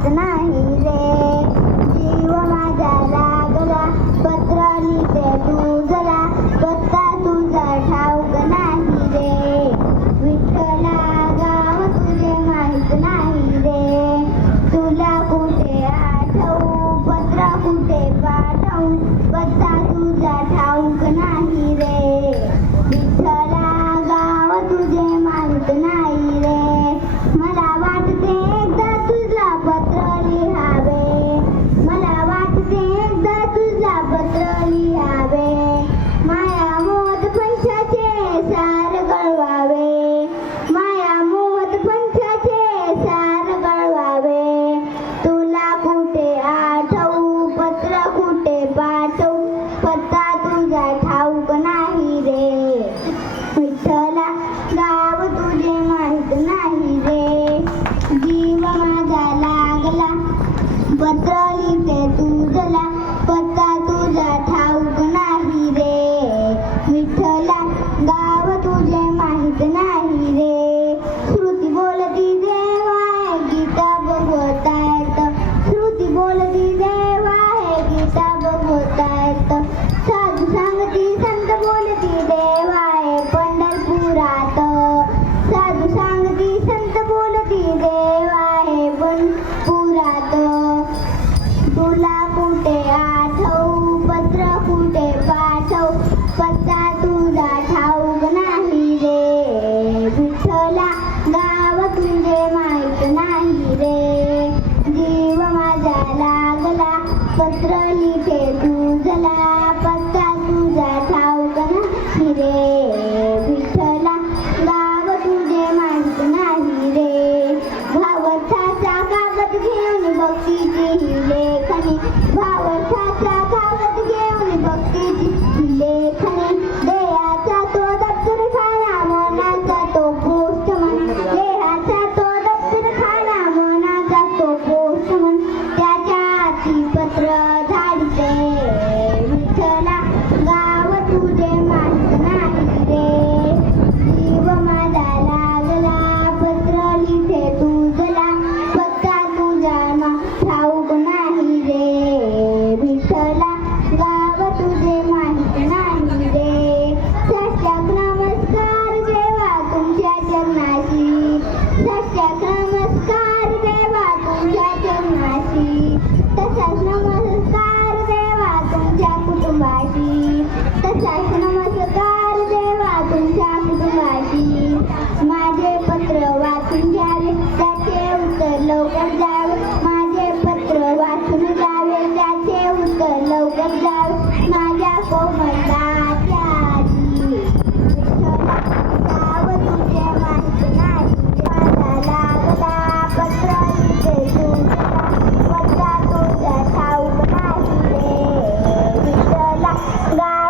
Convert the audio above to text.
माहित नाही रे. जीव माझा लागला पत्र लिहिते तुझला, पत्ता तुझा ठाऊक नाही रे. विठ्ठला गाव तुझे माहित नाही रे. तुला कुठे आठवू पत्र कुठे पाठवू, पत्ता तुझा ठाऊक नाही रे. विठ्ठला गाव तुझे माहित नाही रे. मला वाटते एकदा तुझा पत्र लिहावे, मला वाटते एकदा तुझा पत्र लिहावे. माया मोहत पंचाचे सार कळवावे, माया मोहत पंचाचे सार कळवावे. तुला कुठे आठवू पत्र कुठे पाठवू, पत्ता तुझा ठाऊक नाही रे. विठ्ठला गाव तुझे माहित नाही रे. जीव माझा लागला पत्र लिहिते तुझला, पत्ता तुझा ठाऊक नाही रे. विठ्ठला गाव तुझे माहित नाही रे. श्रुती बोलती देवा हे गीता बघतायत, श्रुती बोलती देवा हे गीता बघतायत. साधू सांगती संत बोलती देवा हे पंढरपुरात, साधू सांगती संत बोलती देवा हे पंढरपुरात. तुला कुठे आठवू पत्र कुठे पाठवू, पत्ता तुझा ठाऊक नाही रे. विठ्ठला गाव तुझे माहित नाही रे. जीव माझा लागला पत्र लिहिते तुझला, पत्ता तुझा ठाऊक नाही रे. विठ्ठला गाव तुझे माहित नाही रे. भावर्थाचा कागद घेऊन भक्तीची ही लेखणी, भावर्थाचा कागद घेऊन भक्तीची ही लेखणी. देहाचा तो दप्तर खाना मनाचा तो पोस्टमन, देहाचा तो दप्तर खाना मनाचा तो पोस्टमन. त्याच्या हाती पत्र धाडते. विठ्ठला गाव तुझे माहित नाही रे. जीव माझा लागला पत्र लिहिते तुझला, पत्ता तुझा ठाऊक नाही रे. विठ्ठला गाव तुझे माहित नाही रे. साष्टांग नमस्कार देवा तुमच्या चरणाशी, साष्टांग नमस्कार देवा तुमच्या चरणाशी. तसाच नमस्कार देवा तुमच्या कुटुंबाशी, तसाच नमस्कार देवा तुमच्या कुटुंबाशी. माझे पत्र वाचून घ्यावे त्याचे उत्तर लवकर द्यावे, माझे पत्र वाचून घ्यावे त्याचे उत्तर लवकर द्यावे. माझ्या कोमल